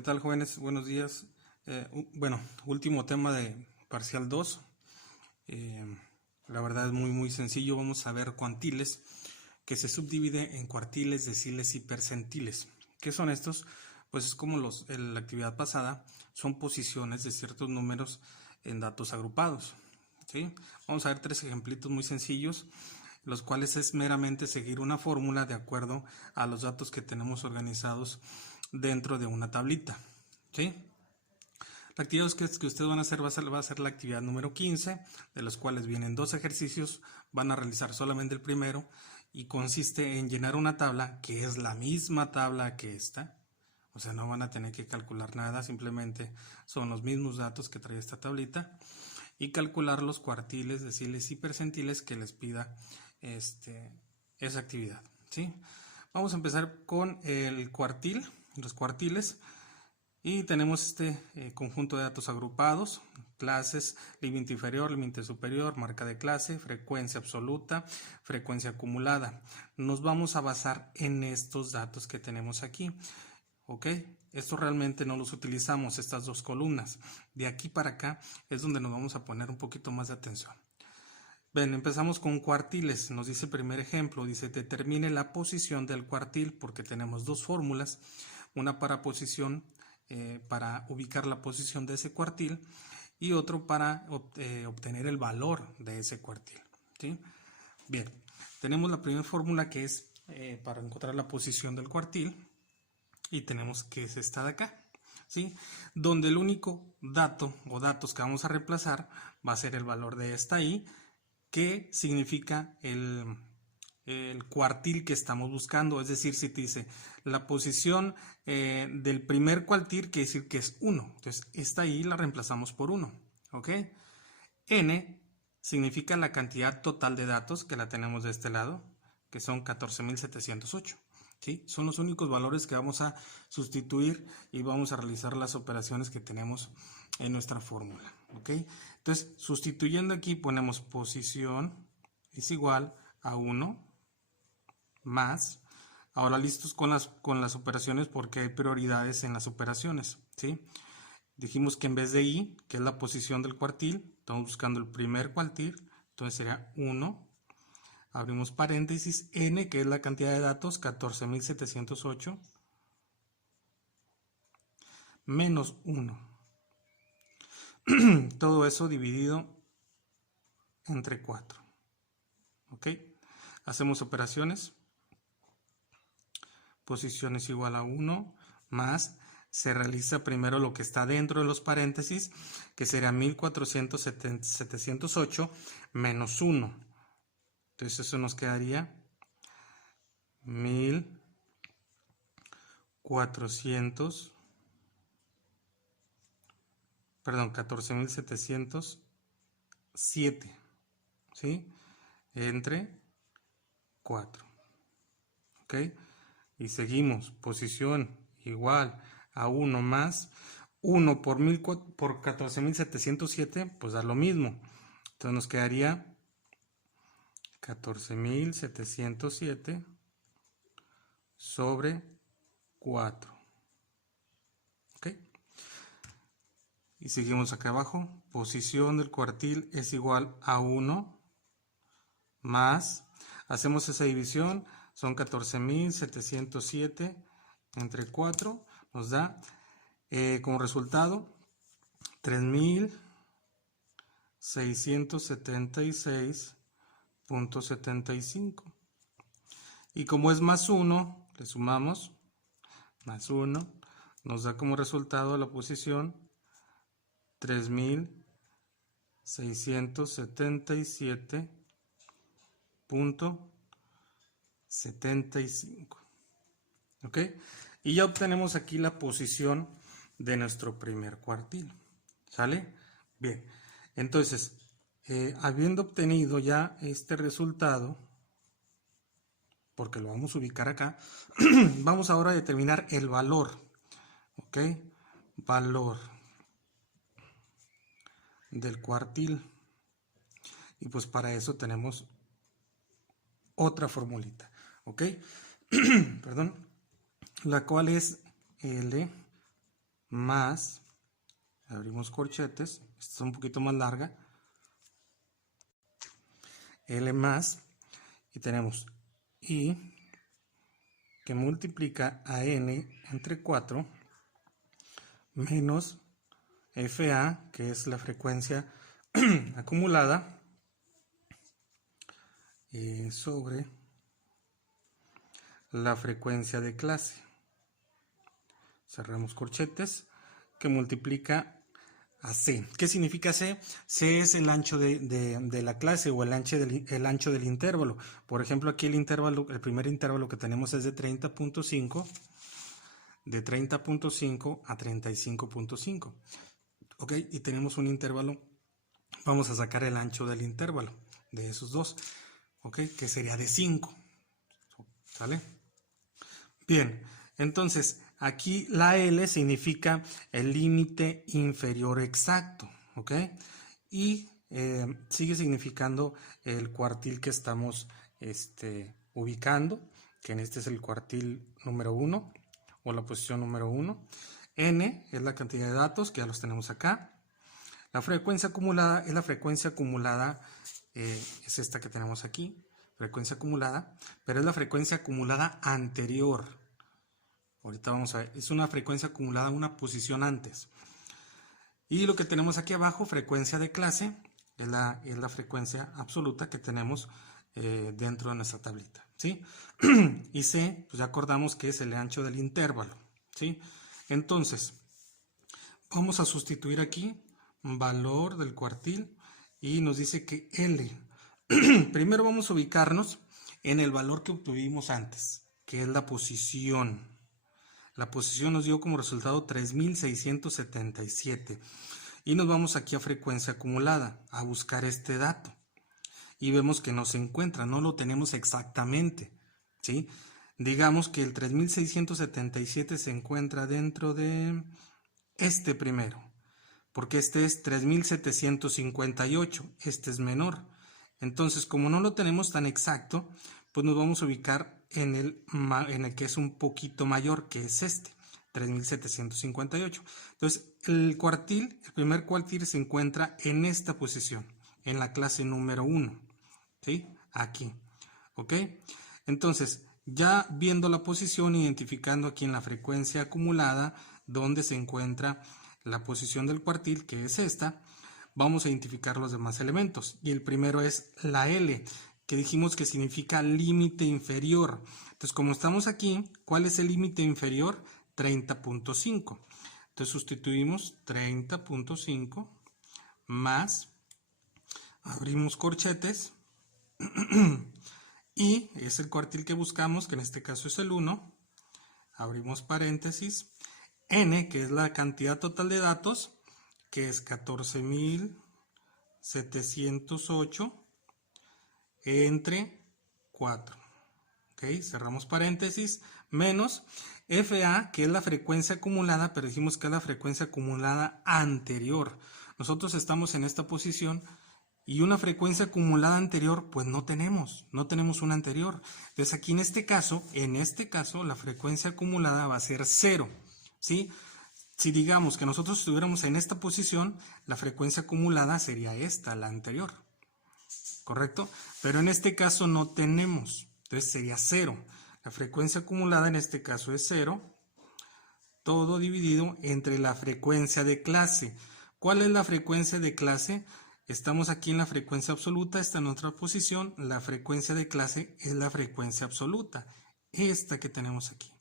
¿Qué tal, jóvenes? Buenos días. Bueno, último tema de parcial 2. La verdad es muy sencillo. Vamos a ver cuantiles, que se subdivide en cuartiles, deciles y percentiles. ¿Qué son estos? Pues es como en la actividad pasada, son posiciones de ciertos números en datos agrupados. ¿Sí? Vamos a ver tres ejemplitos muy sencillos, los cuales es meramente seguir una fórmula de acuerdo a los datos que tenemos organizados dentro de una tablita. ¿Sí? La actividad que ustedes van a hacer va a ser la actividad número 15, de los cuales vienen dos ejercicios. Van a realizar solamente el primero y consiste en llenar una tabla que es la misma tabla que esta. O sea, no van a tener que calcular nada, simplemente son los mismos datos que trae esta tablita, y calcular los cuartiles, deciles y percentiles que les pida esa actividad. ¿Sí? Vamos a empezar con el cuartil, los cuartiles, y tenemos este conjunto de datos agrupados: clases, límite inferior, límite superior, marca de clase, frecuencia absoluta, frecuencia acumulada. Nos vamos a basar en estos datos que tenemos aquí. ¿Ok? Esto realmente no los utilizamos, estas dos columnas. De aquí para acá es donde nos vamos a poner un poquito más de atención. Ven, empezamos con cuartiles. Nos dice el primer ejemplo, dice determine la posición del cuartil, porque tenemos dos fórmulas, una para posición, para ubicar la posición de ese cuartil, y otro para obtener el valor de ese cuartil. ¿Sí? Bien, tenemos la primera fórmula, que es para encontrar la posición del cuartil, y tenemos que es esta de acá, ¿sí? Donde el único dato o datos que vamos a reemplazar va a ser el valor de esta i, que significa el cuartil que estamos buscando. Es decir, si te dice la posición del primer cuartil, quiere decir que es 1. Entonces esta i la reemplazamos por 1. ¿Ok? N significa la cantidad total de datos, que la tenemos de este lado, que son 14.708. ¿Sí? Son los únicos valores que vamos a sustituir y vamos a realizar las operaciones que tenemos en nuestra fórmula. ¿Ok? Entonces, sustituyendo aquí, ponemos posición es igual a 1 más. Ahora listos con las operaciones, porque hay prioridades en las operaciones. ¿Sí? Dijimos que en vez de i, que es la posición del cuartil, estamos buscando el primer cuartil, entonces sería 1. Abrimos paréntesis, n, que es la cantidad de datos, 14.708, menos 1. Todo eso dividido entre 4. ¿Ok? Hacemos operaciones. Posición es igual a 1 más, se realiza primero lo que está dentro de los paréntesis, que será 1.708 menos 1. Entonces eso nos quedaría 14.707, ¿sí? Entre 4. ¿Ok? Y seguimos, posición igual a 1 más 1 por 14.707, pues da lo mismo. Entonces nos quedaría 14.707 sobre 4. ¿Ok? Y seguimos acá abajo. Posición del cuartil es igual a 1 más, hacemos esa división, son 14.707 entre 4, nos da como resultado 3.676.75. Y como es más 1, le sumamos más 1, nos da como resultado la posición 3.677.75. ¿Ok? Y ya obtenemos aquí la posición de nuestro primer cuartil. ¿Sale? Bien. Entonces, habiendo obtenido ya este resultado, porque lo vamos a ubicar acá, vamos ahora a determinar el valor. ¿Ok? Valor del cuartil. Y pues para eso tenemos otra formulita. ¿Ok? Perdón. La cual es L más, abrimos corchetes, esta es un poquito más larga, L más, y tenemos I que multiplica a N entre 4 menos FA, que es la frecuencia acumulada, sobre la frecuencia de clase. Cerramos corchetes, que multiplica a C. ¿Qué significa C? C es el ancho de la clase o el ancho del intervalo. Por ejemplo, aquí el primer intervalo que tenemos es de 30.5 a 35.5. ¿Ok? Y tenemos un intervalo. Vamos a sacar el ancho del intervalo de esos dos. ¿Ok? Que sería de 5. ¿Sale? Bien, entonces aquí la L significa el límite inferior exacto, ¿ok? Y sigue significando el cuartil que estamos ubicando, que en este es el cuartil número 1 o la posición número 1. N es la cantidad de datos, que ya los tenemos acá. La frecuencia acumulada es la frecuencia acumulada, es esta que tenemos aquí, frecuencia acumulada, pero es la frecuencia acumulada anterior. Ahorita vamos a ver, es una frecuencia acumulada una posición antes. Y lo que tenemos aquí abajo, frecuencia de clase, es la frecuencia absoluta que tenemos dentro de nuestra tablita, ¿sí? Y C, pues ya acordamos que es el ancho del intervalo, ¿sí? Entonces, vamos a sustituir aquí valor del cuartil y nos dice que L. Primero vamos a ubicarnos en el valor que obtuvimos antes, que es la posición. La posición nos dio como resultado 3677. Y nos vamos aquí a frecuencia acumulada a buscar este dato. Y vemos que no se encuentra, no lo tenemos exactamente, ¿sí? Digamos que el 3677 se encuentra dentro de este primero, porque este es 3758, este es menor. Entonces, como no lo tenemos tan exacto, pues nos vamos a ubicar en el que es un poquito mayor, que es este, 3758. Entonces, el primer cuartil se encuentra en esta posición, en la clase número 1, ¿sí? Aquí, ¿ok? Entonces, ya viendo la posición, identificando aquí en la frecuencia acumulada, donde se encuentra la posición del cuartil, que es esta, vamos a identificar los demás elementos. Y el primero es la L, que dijimos que significa límite inferior. Entonces, como estamos aquí, ¿cuál es el límite inferior? 30.5. Entonces, sustituimos 30.5 más, abrimos corchetes, y es el cuartil que buscamos, que en este caso es el 1. Abrimos paréntesis. N, que es la cantidad total de datos, que es 14.708 entre 4. ¿Ok? Cerramos paréntesis. Menos FA, que es la frecuencia acumulada, pero dijimos que es la frecuencia acumulada anterior. Nosotros estamos en esta posición y una frecuencia acumulada anterior, pues no tenemos una anterior. Entonces aquí en este caso, la frecuencia acumulada va a ser 0, ¿sí? Si digamos que nosotros estuviéramos en esta posición, la frecuencia acumulada sería esta, la anterior, ¿correcto? Pero en este caso no tenemos, entonces sería 0. La frecuencia acumulada en este caso es 0, todo dividido entre la frecuencia de clase. ¿Cuál es la frecuencia de clase? Estamos aquí en la frecuencia absoluta, está en otra posición. La frecuencia de clase es la frecuencia absoluta, esta que tenemos aquí,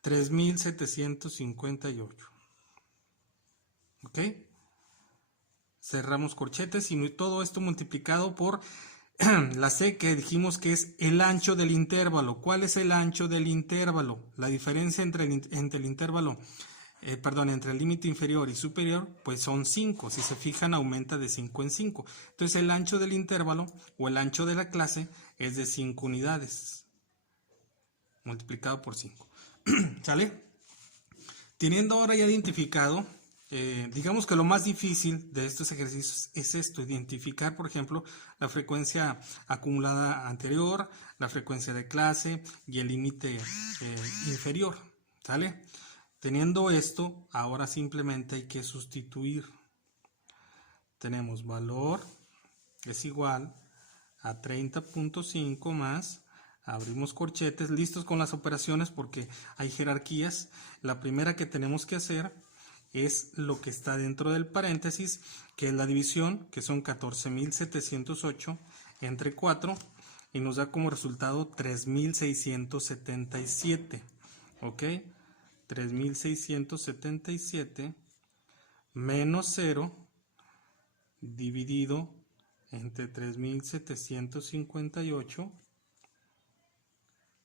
3758. ¿Ok? Cerramos corchetes y todo esto multiplicado por la C, que dijimos que es el ancho del intervalo. ¿Cuál es el ancho del intervalo? La diferencia entre el intervalo, entre el límite inferior y superior, pues son 5. Si se fijan, aumenta de 5 en 5. Entonces el ancho del intervalo o el ancho de la clase es de 5 unidades multiplicado por 5. ¿Sale? Teniendo ahora ya identificado, digamos que lo más difícil de estos ejercicios es esto, identificar, por ejemplo, la frecuencia acumulada anterior, la frecuencia de clase y el límite inferior, ¿sale? Teniendo esto, ahora simplemente hay que sustituir. Tenemos valor es igual a 30.5 más, abrimos corchetes, listos con las operaciones porque hay jerarquías. La primera que tenemos que hacer es lo que está dentro del paréntesis, que es la división, que son 14.708 entre 4, y nos da como resultado 3.677, ¿ok? 3.677 menos 0 dividido entre 3.758,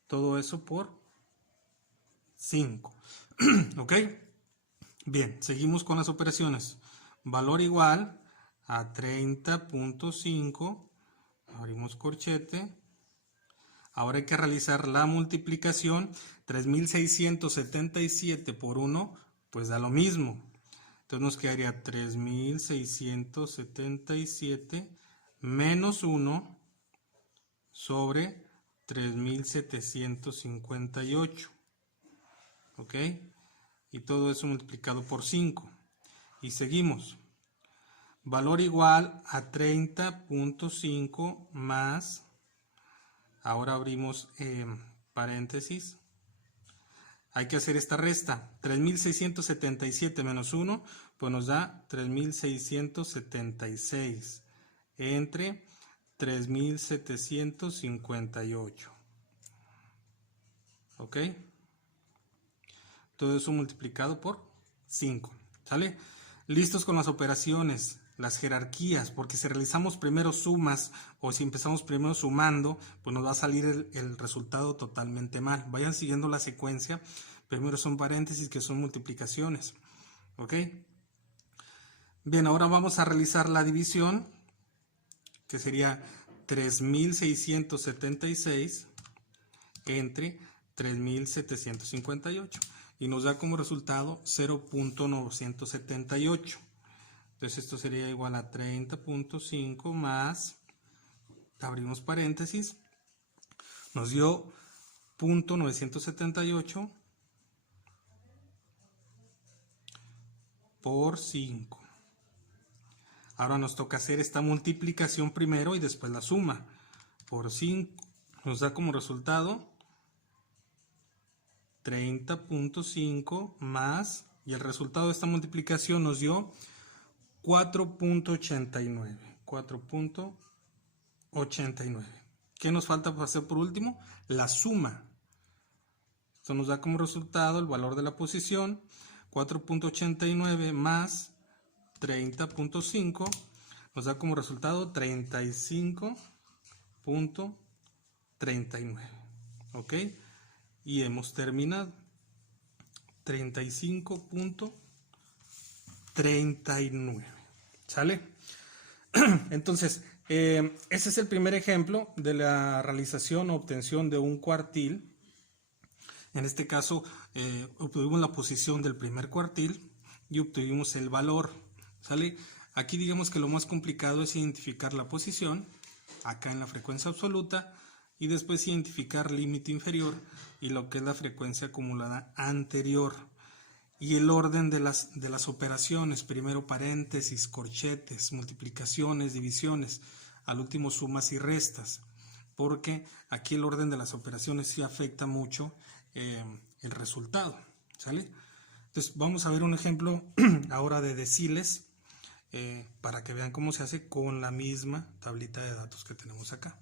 todo eso por 5, ¿ok? Bien, seguimos con las operaciones. Valor igual a 30.5, abrimos corchete. Ahora hay que realizar la multiplicación. 3.677 por 1, pues da lo mismo. Entonces nos quedaría 3.677 menos 1 sobre 3.758. ¿Ok? Y todo eso multiplicado por 5. Y seguimos. Valor igual a 30.5 más, ahora abrimos paréntesis. Hay que hacer esta resta. 3.677 menos 1, pues nos da 3.676 entre 3.758. ¿Ok? Todo eso multiplicado por 5. ¿Sale? Listos con las operaciones, las jerarquías, porque si realizamos primero sumas o si empezamos primero sumando, pues nos va a salir el resultado totalmente mal. Vayan siguiendo la secuencia. Primero son paréntesis, que son multiplicaciones. ¿Ok? Bien, ahora vamos a realizar la división, que sería 3.676 entre 3.758. Y nos da como resultado 0.978. Entonces esto sería igual a 30.5 más, abrimos paréntesis, nos dio 0.978 por 5. Ahora nos toca hacer esta multiplicación primero y después la suma. Por 5 nos da como resultado 30.5 más, y el resultado de esta multiplicación nos dio 4.89. 4.89. ¿Qué nos falta para hacer por último? La suma. Esto nos da como resultado el valor de la posición, 4.89 más 30.5, nos da como resultado 35.39. ¿Ok? Y hemos terminado. 35.39. ¿Sale? Entonces, ese es el primer ejemplo de la realización o obtención de un cuartil. En este caso, obtuvimos la posición del primer cuartil y obtuvimos el valor. ¿Sale? Aquí digamos que lo más complicado es identificar la posición, acá en la frecuencia absoluta, y después identificar límite inferior y lo que es la frecuencia acumulada anterior. Y el orden de las operaciones, primero paréntesis, corchetes, multiplicaciones, divisiones, al último sumas y restas, porque aquí el orden de las operaciones sí afecta mucho el resultado. ¿Sale? Entonces vamos a ver un ejemplo ahora de deciles para que vean cómo se hace con la misma tablita de datos que tenemos acá.